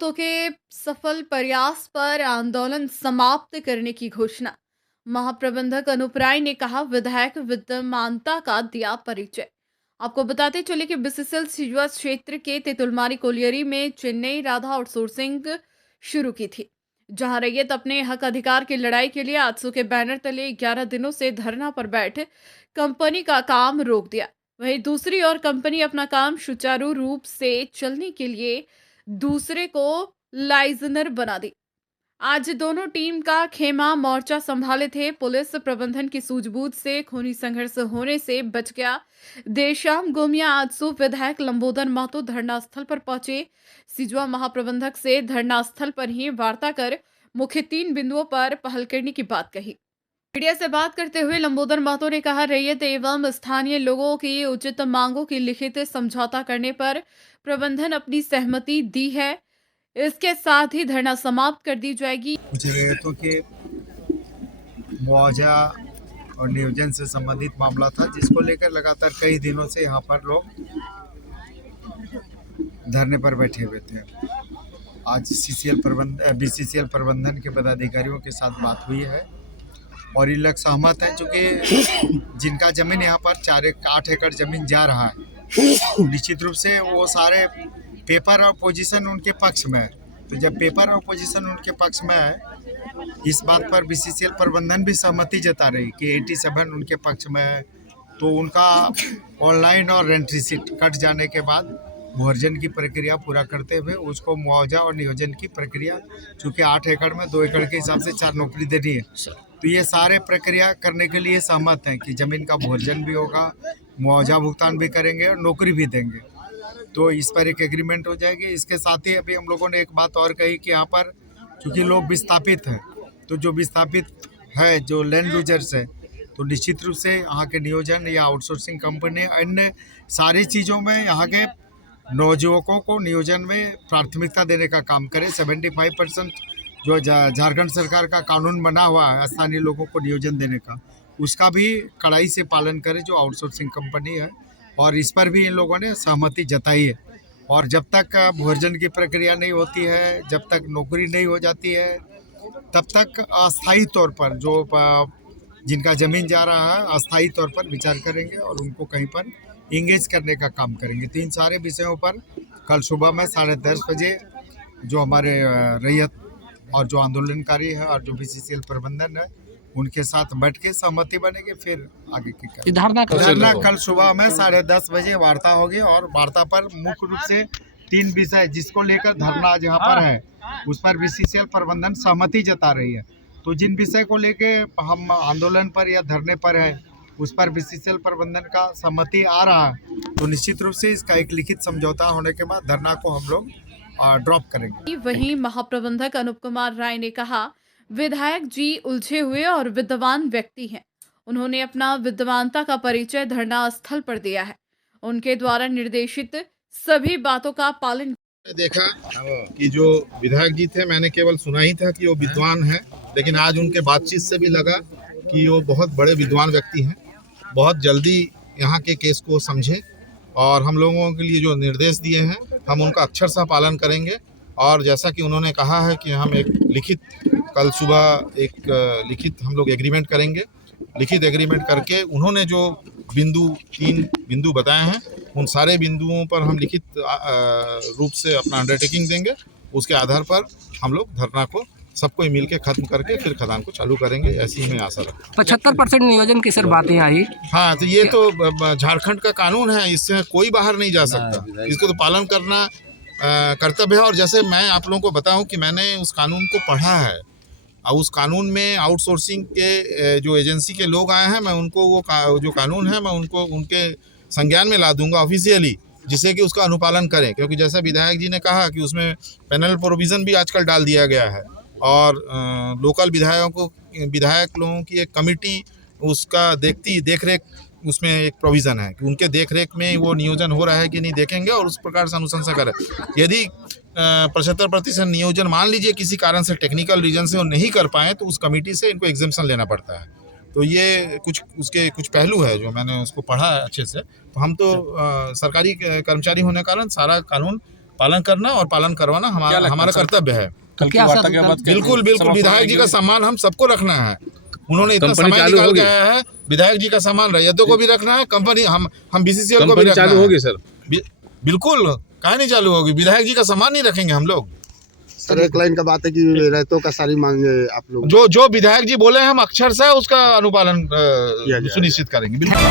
बहुमतों के सफल प्रयास पर आंदोलन समाप्त करने की घोषणा। महाप्रबंधक अनूप राय ने कहा, विधायक विद्यमानता का दिया परिचय। आपको बताते चले कि बीसीसीएल सिजुआ क्षेत्र के तेतुलमारी कोलियरी में चेन्नई राधा आउटसोर्सिंग शुरू की थी, जहां रैयत अपने हक अधिकार की लड़ाई के लिए आजसू के बैनर तले 11 दिनों से धरना पर बैठ कंपनी का काम रोक दिया। वहीं दूसरी ओर कंपनी अपना काम सुचारू रूप से चलने के लिए दूसरे को लाइजनर बना दी। आज दोनों टीम का खेमा मोर्चा संभाले थे। पुलिस प्रबंधन की सूझबूझ से खूनी संघर्ष होने से बच गया। देर शाम गोमिया आजसू विधायक लंबोदर महतो धरना स्थल पर पहुंचे। सिजुआ महाप्रबंधक से धरना स्थल पर ही वार्ता कर मुख्य 3 बिंदुओं पर पहल करने की बात कही। मीडिया से बात करते हुए लंबोदर महतो ने कहा, रैयत एवं स्थानीय लोगों की उचित मांगों की लिखित समझौता करने पर प्रबंधन अपनी सहमति दी है। इसके साथ ही धरना समाप्त कर दी जाएगी। कुछ रैयतों के मुआवजा और नियोजन से संबंधित मामला था, जिसको लेकर लगातार कई दिनों से यहाँ पर लोग धरने पर बैठे हुए थे। आज बीसीसीएल प्रबंधन के पदाधिकारियों के साथ बात हुई है और ये लोग सहमत हैं, चूँकि जिनका जमीन यहाँ पर 8 एकड़ जमीन जा रहा है, निश्चित रूप से वो सारे पेपर और पोजीशन उनके पक्ष में है। तो जब पेपर और पोजीशन उनके पक्ष में है, इस बात पर बीसीसीएल प्रबंधन भी सहमति जता रही कि 87 उनके पक्ष में है, तो उनका ऑनलाइन और रेंट्री सीट कट जाने के बाद मुहर्जन की प्रक्रिया पूरा करते हुए उसको मुआवजा और नियोजन की प्रक्रिया, चूँकि 8 एकड़ में 2 एकड़ के हिसाब से 4 नौकरी देनी है, तो ये सारे प्रक्रिया करने के लिए सहमत हैं कि ज़मीन का मुहर्जन भी होगा, मुआवजा भुगतान भी करेंगे और नौकरी भी देंगे। तो इस पर एक एग्रीमेंट हो जाएगी। इसके साथ ही अभी हम लोगों ने एक बात और कही कि यहाँ पर चूँकि लोग विस्थापित हैं, तो जो विस्थापित है, जो लैंड लूजर्स है, तो निश्चित रूप से यहाँ के नियोजन या आउटसोर्सिंग कंपनी अन्य सारी चीज़ों में यहाँ के नवयुवकों को नियोजन में प्राथमिकता देने का काम करे। 75% जो झारखंड सरकार का कानून बना हुआ है स्थानीय लोगों को नियोजन देने का, उसका भी कड़ाई से पालन करे जो आउटसोर्सिंग कंपनी है, और इस पर भी इन लोगों ने सहमति जताई है। और जब तक भुर्जन की प्रक्रिया नहीं होती है, जब तक नौकरी नहीं हो जाती है, तब तक अस्थायी तौर पर जो जिनका ज़मीन जा रहा है अस्थायी तौर पर विचार करेंगे और उनको कहीं पर इंगेज करने का काम करेंगे। तो इन सारे विषयों पर कल सुबह में 10:30 बजे जो हमारे रैयत और जो आंदोलनकारी है और जो बीसीसीएल प्रबंधन है, उनके साथ बैठ के सहमति बनेगी, फिर आगे की धरना कल सुबह में 10:30 बजे वार्ता होगी। और वार्ता पर मुख्य रूप से 3 विषय जिसको लेकर धरना आज यहाँ पर है, उस पर बीसीसीएल प्रबंधन सहमति जता रही है। तो जिन विषय को लेके हम आंदोलन पर या धरने पर है, उस पर बीसीसीएल प्रबंधन का सहमति आ रहा है, तो निश्चित रूप से इसका एक लिखित समझौता होने के बाद धरना को हम लोग ड्रॉप करेंगे। वहीं महाप्रबंधक अनूप कुमार राय ने कहा, विधायक जी उलझे हुए और विद्वान व्यक्ति हैं। उन्होंने अपना विद्वानता का परिचय धरना स्थल पर दिया है। उनके द्वारा निर्देशित सभी बातों का पालन। देखा कि जो विधायक जी थे, मैंने केवल सुना ही था कि वो विद्वान हैं, लेकिन आज उनके बातचीत से भी लगा कि वो बहुत बड़े विद्वान व्यक्ति हैं। बहुत जल्दी यहाँ के केस को समझे और हम लोगों के लिए जो निर्देश दिए हैं, हम उनका अक्षरशः पालन करेंगे। और जैसा कि उन्होंने कहा है कि हम एक लिखित कल सुबह एक लिखित हम लोग एग्रीमेंट करेंगे। लिखित एग्रीमेंट करके उन्होंने जो 3 बिंदु बताए हैं, उन सारे बिंदुओं पर हम लिखित रूप से अपना अंडरटेकिंग देंगे। उसके आधार पर हम लोग धरना को सबको मिल के खत्म करके फिर खदान को चालू करेंगे, ऐसी ही मैं आशा रखता हूँ। 75% नियोजन की सर बातें आई। हाँ, तो ये तो झारखंड का कानून है, इससे कोई बाहर नहीं जा सकता, इसको तो पालन करना कर्तव्य है। और जैसे मैं आप लोगों को बताऊं कि मैंने उस कानून को पढ़ा है और उस कानून में आउटसोर्सिंग के जो एजेंसी के लोग आए हैं, मैं उनको वो जो कानून है मैं उनको उनके संज्ञान में ला दूंगा ऑफिशियली, जिससे कि उसका अनुपालन करें। क्योंकि जैसा विधायक जी ने कहा कि उसमें पैनल प्रोविज़न भी आजकल डाल दिया गया है और लोकल विधायक लोगों की एक कमेटी उसका देख रेख, उसमें एक प्रोविज़न है कि उनके देख रेख में वो नियोजन हो रहा है कि नहीं देखेंगे और उस प्रकार से अनुशंसा करें। यदि 75% नियोजन मान लीजिए किसी कारण से टेक्निकल रीजन से वो नहीं कर पाए, तो उस कमेटी से इनको एग्जेम्पशन लेना पड़ता है। तो ये उसके कुछ पहलू है जो मैंने उसको पढ़ा है अच्छे से। तो हम तो सरकारी कर्मचारी होने के कारण सारा कानून पालन करना और पालन करवाना हमारा कर्तव्य है। कल की क्या वार्ता सब- के बाद बिल्कुल बिल्कुल विधायक जी का सम्मान हम सबको रखना है। उन्होंने इतना कंपनी समय चालू निकाल होगी? के आया है। विधायक जी का सम्मान रैयतों को भी रखना है, कंपनी हम बीसीसीएल को भी कंपनी रखना चालू है। होगी सर? बिल्कुल, काहे नहीं चालू होगी? विधायक जी का सम्मान नहीं रखेंगे हम लोग? सर एक लाइन का बात है कि रहतों का सारी मांगे आप लोग जो विधायक जी बोले हम अक्षर से उसका अनुपालन जाएगा। सुनिश्चित करेंगे। बिल्कुल।